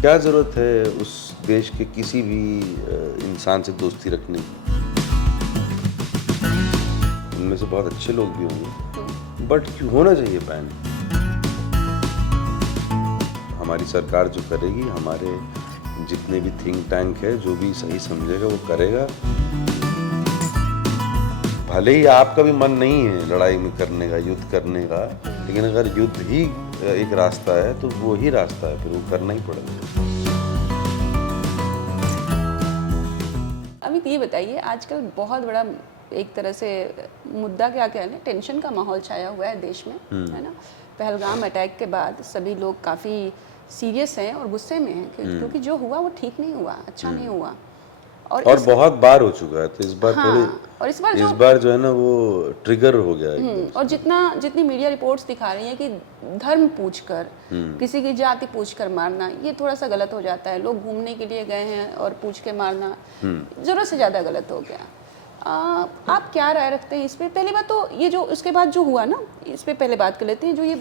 क्या ज़रूरत है उस देश के किसी भी इंसान से दोस्ती रखने की? उनमें से बहुत अच्छे लोग भी होंगे, बट क्यों होना चाहिए बैन? हमारी सरकार जो करेगी, हमारे जितने भी थिंक टैंक है, जो भी सही समझेगा वो करेगा। भले ही आपका भी मन नहीं है लड़ाई में करने का, युद्ध करने का, लेकिन अगर युद्ध ही एक रास्ता है तो वो ही रास्ता है, फिर वो करना ही पड़ेगा। अमित, ये बताइए, आजकल बहुत बड़ा एक तरह से मुद्दा, क्या कह लें, टेंशन का माहौल छाया हुआ है देश में, है ना। पहलगाम अटैक के बाद सभी लोग काफ़ी सीरियस हैं और गुस्से में हैं क्योंकि जो हुआ वो ठीक नहीं हुआ, अच्छा नहीं हुआ। और बहुत बार हो चुका है, तो इस बार थोड़ी, और इस बार जो है ना वो ट्रिगर हो गया है। और जितनी मीडिया रिपोर्ट्स दिखा रही हैं कि धर्म पूछकर, किसी की जाति पूछकर मारना, ये थोड़ा सा गलत हो जाता है। लोग घूमने के लिए गए हैं और पूछ के मारना ज़रूरत से ज़्यादा गलत हो गया। आप क्या राय रखते हैं इस पे? पहली बात तो ये जो उसके बाद जो हुआ ना, इस पे पहले बात कर लेते हैं। जो ये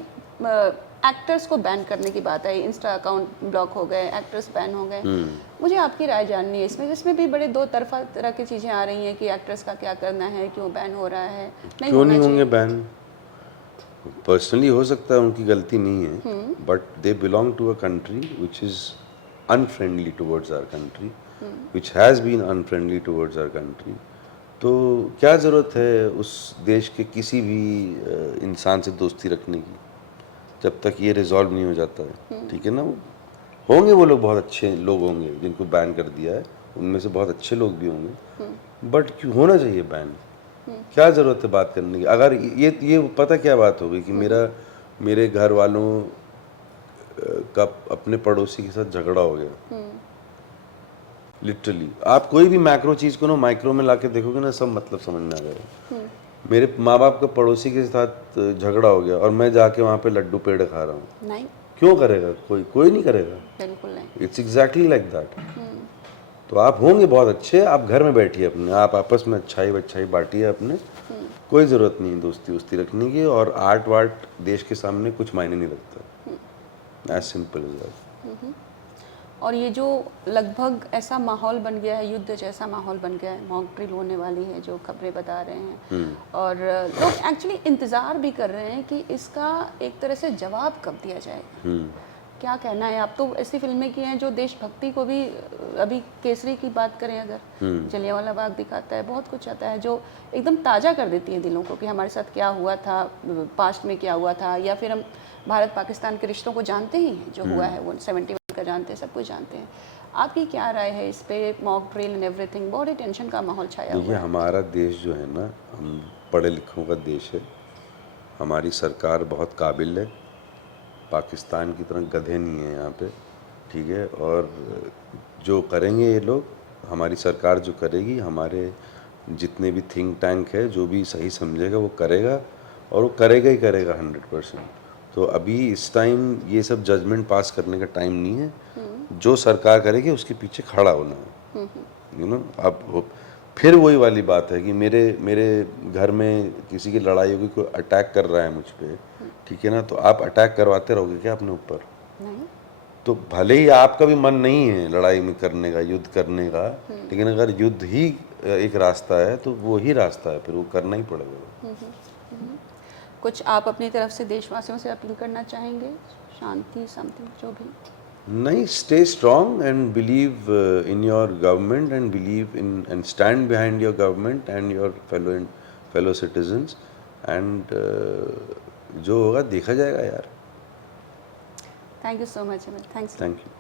एक्टर्स को बैन करने की बात है, इंस्टा अकाउंट ब्लॉक हो गए, एक्टर्स बैन हो गए, मुझे आपकी राय जाननी है इसमें। जिसमें भी बड़े दो तरफा तरह की चीज़ें आ रही हैं कि एक्टर्स का क्या करना है, क्यों बैन हो रहा है, क्यों नहीं होंगे बैन? पर्सनली हो सकता है उनकी गलती नहीं है, but they belong to a country which is unfriendly towards our country, which has been unfriendly towards our country. तो क्या ज़रूरत है उस देश के किसी भी इंसान से दोस्ती रखने की, जब तक ये रिजॉल्व नहीं हो जाता है, ठीक है ना। होंगे वो लोग, बहुत अच्छे लोग होंगे जिनको बैन कर दिया है, उनमें से बहुत अच्छे लोग भी होंगे, बट क्यों होना चाहिए बैन? क्या ज़रूरत है बात करने की? अगर ये पता क्या बात होगी कि मेरे घर वालों का अपने पड़ोसी के साथ झगड़ा हो गया, लिटरली आप कोई भी मैक्रो चीज़ को ना माइक्रो में लाके देखोगे ना, सब मतलब समझ में आ जाएगा। मेरे माँ बाप का पड़ोसी के साथ झगड़ा हो गया और मैं जाके वहाँ पे लड्डू पेड़े खा रहा हूँ, नहीं, क्यों करेगा? कोई नहीं करेगा। बिल्कुल नहीं। It's exactly like that. तो आप होंगे बहुत अच्छे, आप घर में बैठिए अपने, आप आपस में अच्छाई बांटिए अपने, कोई ज़रूरत नहीं दोस्ती वोस्ती रखने की। और आर्ट वार्ट देश के सामने कुछ मायने नहीं रखता, एज सिंपल एज दैट। और ये जो लगभग ऐसा माहौल बन गया है, युद्ध जैसा माहौल बन गया है, मॉक ड्रिल होने वाली है जो खबरें बता रहे हैं, और लोग एक्चुअली इंतज़ार भी कर रहे हैं कि इसका एक तरह से जवाब कब दिया जाएगा। क्या कहना है? आप तो ऐसी फिल्में की हैं जो देशभक्ति को भी, अभी केसरी की बात करें अगर, जलियांवाला बाग दिखाता है, बहुत कुछ आता है जो एकदम ताज़ा कर देती है दिलों को कि हमारे साथ क्या हुआ था, पास्ट में क्या हुआ था। या फिर हम भारत पाकिस्तान के रिश्तों को जानते ही हैं, जो हुआ है वो 71 का जानते हैं, सब कुछ जानते हैं। आपकी क्या राय है इस पे? मॉक ड्रिल एंड एवरीथिंग, बहुत ही टेंशन का माहौल छाया हुआ देखिए, है। हमारा देश जो है ना, हम पढ़े लिखों का देश है, हमारी सरकार बहुत काबिल है, पाकिस्तान की तरह गधे नहीं है यहाँ पे, ठीक है। और जो करेंगे ये लोग, हमारी सरकार जो करेगी, हमारे जितने भी थिंक टैंक है, जो भी सही समझेगा वो करेगा, और वो करेगा ही करेगा 100%। तो अभी इस टाइम ये सब जजमेंट पास करने का टाइम नहीं है। जो सरकार करेगी उसके पीछे खड़ा होना है, यू नो। अब फिर वही वाली बात है कि मेरे घर में किसी की लड़ाई होगी, कोई अटैक कर रहा है मुझ पे, ठीक है ना, तो आप अटैक करवाते रहोगे क्या अपने ऊपर? नहीं, तो भले ही आपका भी मन नहीं है लड़ाई में करने का, युद्ध करने का, लेकिन अगर युद्ध ही एक रास्ता है तो वो ही रास्ता है, फिर वो करना ही पड़ेगा। कुछ आप अपनी तरफ से देशवासियों से अपील करना चाहेंगे? शांति, समथिंग, जो भी। नहीं, stay strong and believe in your government, and believe in and stand behind your government and your fellow citizens, and जो होगा देखा जाएगा यार। Thank you so much Amit, thanks. Thank you.